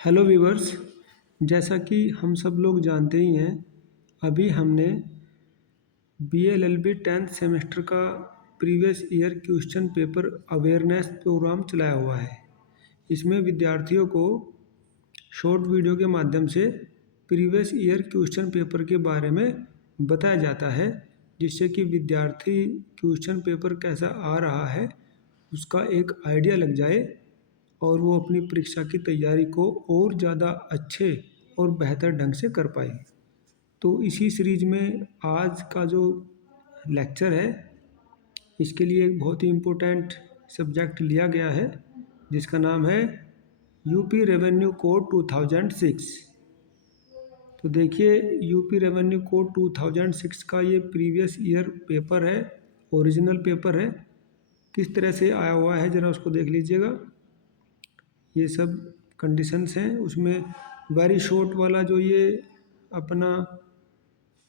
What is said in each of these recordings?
Hello viewers. जैसा कि हम सब लोग जानते ही हैं, अभी हमने BLLB 10th सेमेस्टर का previous year question paper awareness programme चलाया हुआ है। इसमें विद्यार्थियों को शॉर्ट वीडियो के माध्यम से प्रीवियस ईयर क्वेश्चन पेपर के बारे में बताया जाता है, जिससे कि विद्यार्थी क्वेश्चन पेपर कैसा आ रहा है उसका एक आइडिया लग जाए और वो अपनी परीक्षा की तैयारी को और ज़्यादा अच्छे और बेहतर ढंग से कर पाए। तो इसी सीरीज में आज का जो लेक्चर है, इसके लिए एक बहुत ही इम्पोर्टेंट सब्जेक्ट लिया गया है, जिसका नाम है यूपी रेवेन्यू कोड 2006। तो देखिए, यूपी रेवेन्यू कोड 2006 का ये प्रीवियस ईयर पेपर है, ओरिजिनल पेपर है। किस तरह से आया हुआ है ज़रा उसको देख लीजिएगा। ये सब कंडीशंस हैं उसमें। वेरी शॉर्ट वाला जो ये अपना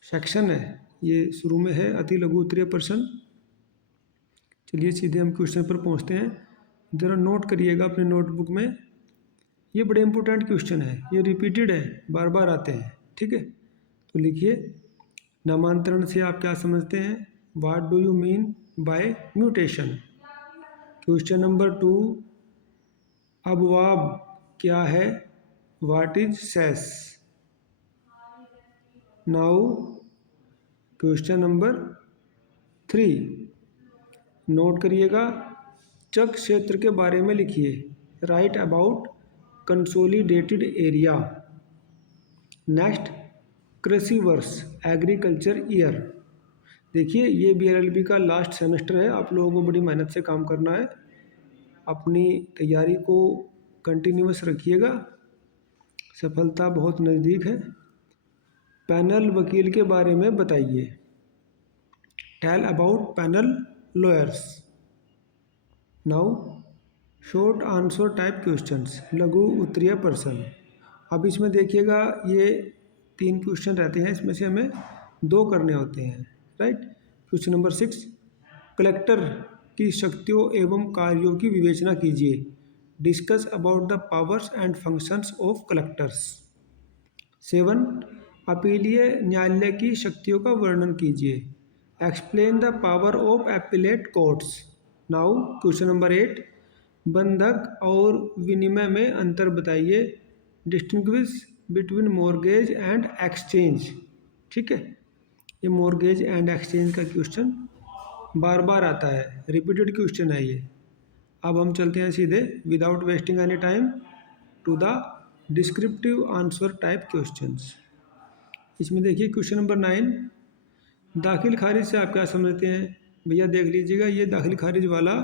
सेक्शन है, ये शुरू में है अति लघु उत्तरीय प्रश्न। चलिए सीधे हम क्वेश्चन पर पहुंचते हैं। ज़रा नोट करिएगा अपने नोटबुक में। ये बड़े इंपॉर्टेंट क्वेश्चन है, ये रिपीटेड है, बार बार आते हैं। ठीक है, तो लिखिए, नामांतरण से आप क्या समझते हैं? What do you mean by mutation? Question number 2, अबवाब क्या है? What is cess? Now question number 3, note करिएगा, चक क्षेत्र के बारे में लिखिए। Write about consolidated area. Next, कृषि वर्ष, एग्रीकल्चर ईयर। देखिए, ये BLLB का लास्ट सेमेस्टर है, आप लोगों को बड़ी मेहनत से काम करना है। अपनी तैयारी को कंटिन्यूअस रखिएगा, सफलता बहुत नज़दीक है। पैनल वकील के बारे में बताइए। Tell about panel lawyers. Now short answer type questions, लघु उत्तरीय प्रश्न। अब इसमें देखिएगा, ये 3 क्वेश्चन रहते हैं, इसमें से हमें 2 करने होते हैं। राइट। क्वेश्चन नंबर 6, कलेक्टर की शक्तियों एवं कार्यों की विवेचना कीजिए। Discuss about the powers and functions of collectors. 7, अपीलीय न्यायालय की शक्तियों का वर्णन कीजिए। Explain the power of appellate courts. Now question number 8, बंधक और विनिमय में अंतर बताइए। Distinguish between mortgage and exchange. ठीक है, ये मॉर्गेज एंड एक्सचेंज का क्वेश्चन बार बार आता है, रिपीटेड क्वेश्चन है ये। अब हम चलते हैं सीधे without wasting any time to the descriptive answer type questions. इसमें देखिए क्वेश्चन नंबर 9, दाखिल खारिज से आप क्या समझते हैं? भैया देख लीजिएगा, ये दाखिल खारिज वाला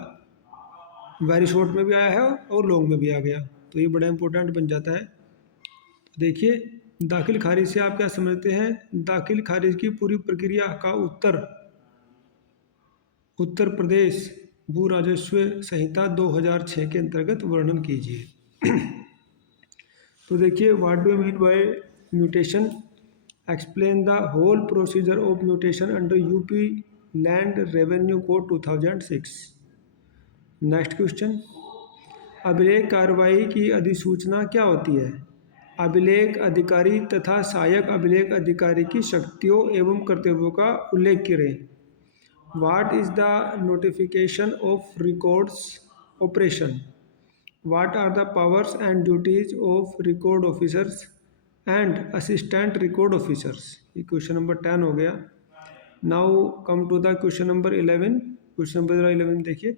वेरी शॉर्ट में भी आया है और लॉन्ग में भी आ गया, तो ये बड़ा इंपॉर्टेंट बन जाता है। तो देखिए, दाखिल खारिज से आप क्या समझते हैं? दाखिल खारिज की पूरी प्रक्रिया का उत्तर प्रदेश भू राजस्व संहिता 2006 के अंतर्गत वर्णन कीजिए। तो देखिए, what do you mean by mutation? Explain the whole procedure of mutation under UP land revenue code 2006। Next question, अभिलेख कार्रवाई की अधिसूचना क्या होती है? अभिलेख अधिकारी तथा सहायक अभिलेख अधिकारी की शक्तियों एवं कर्तव्यों का उल्लेख करें। What is the notification of records operation? What are the powers and duties of record officers and assistant record officers? ये क्वेश्चन नंबर 10 हो गया। Now come to the question number 11। Question number 11 देखिए,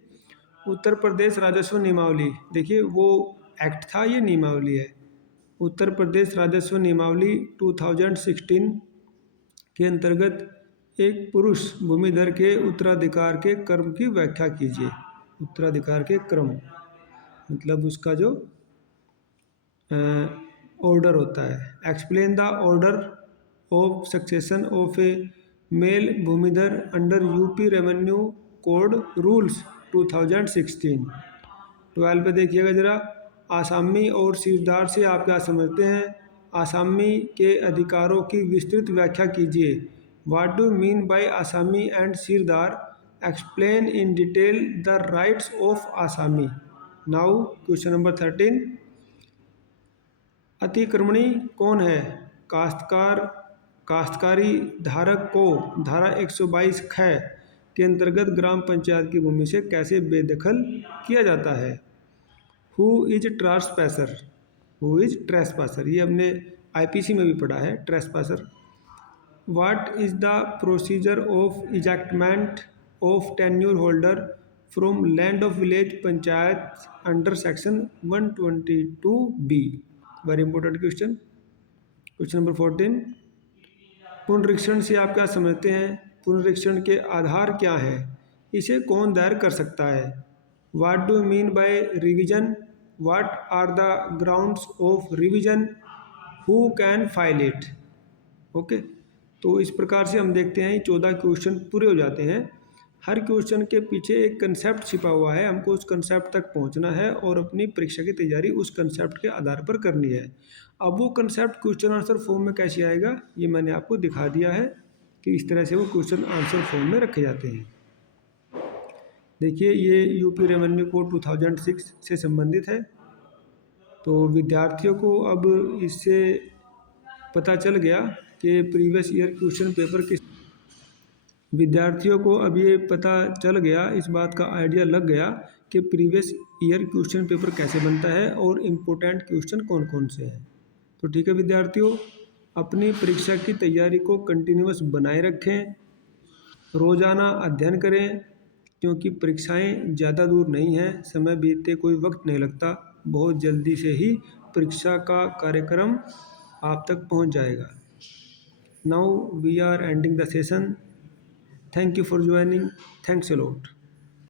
उत्तर प्रदेश राजस्व नियमावली। देखिए, वो एक्ट था, ये नियमावली है। उत्तर प्रदेश राजस्व नियमावली 2016 के अंतर्गत एक पुरुष भूमिधर के उत्तराधिकार के क्रम की व्याख्या कीजिए। उत्तराधिकार के क्रम मतलब उसका जो ऑर्डर होता है। Explain the order of succession of a male bhumidhar under UP revenue code rules 2016। 12 पे देखिएगा ज़रा, आसामी और सिरदार से आप क्या समझते हैं? आसामी के अधिकारों की विस्तृत व्याख्या कीजिए। What do you mean by Asami and Sirdar? Explain in detail the rights of Asami. Now, question number 13. अतिक्रमणी कौन है? काश्तकार, काश्तकारी धारक को धारा 122 ख के अंतर्गत ग्राम पंचायत की भूमि से कैसे बेदखल किया जाता है? Who is trespasser, who is trespasser, ये हमने आईपीसी में भी पढ़ा है, trespasser. What is the procedure of ejectment of tenure holder from land of village panchayat under section 122B? Very important question. Question number 14, पुनरीक्षण से आप क्या समझते हैं? पुनरीक्षण के आधार क्या है? इसे कौन दायर कर सकता है? What do mean by revision? What are the grounds of revision? Who can file it? Okay, तो इस प्रकार से हम देखते हैं 14 क्वेश्चन पूरे हो जाते हैं। हर क्वेश्चन के पीछे एक कंसेप्ट छिपा हुआ है, हमको उस कंसेप्ट तक पहुंचना है और अपनी परीक्षा की तैयारी उस कंसेप्ट के आधार पर करनी है। अब वो कंसेप्ट क्वेश्चन आंसर फॉर्म में कैसे आएगा, ये मैंने आपको दिखा दिया है कि इस तरह से वो क्वेश्चन आंसर फॉर्म में रखे जाते हैं। देखिए, ये यूपी रेवेन्यू कोड 2006 से संबंधित है। तो विद्यार्थियों को अब इससे पता चल गया कि प्रीवियस ईयर क्वेश्चन पेपर किस, विद्यार्थियों को अब ये पता चल गया, इस बात का आइडिया लग गया कि प्रीवियस ईयर क्वेश्चन पेपर कैसे बनता है और इम्पोर्टेंट क्वेश्चन कौन कौन से हैं। तो ठीक है विद्यार्थियों, अपनी परीक्षा की तैयारी को कंटिन्यूअस बनाए रखें, रोज़ाना अध्ययन करें, क्योंकि परीक्षाएं ज़्यादा दूर नहीं हैं, समय बीतते कोई वक्त नहीं लगता, बहुत जल्दी से ही परीक्षा का कार्यक्रम आप तक पहुंच जाएगा। Now we are ending the session. Thank you for joining. Thanks a lot.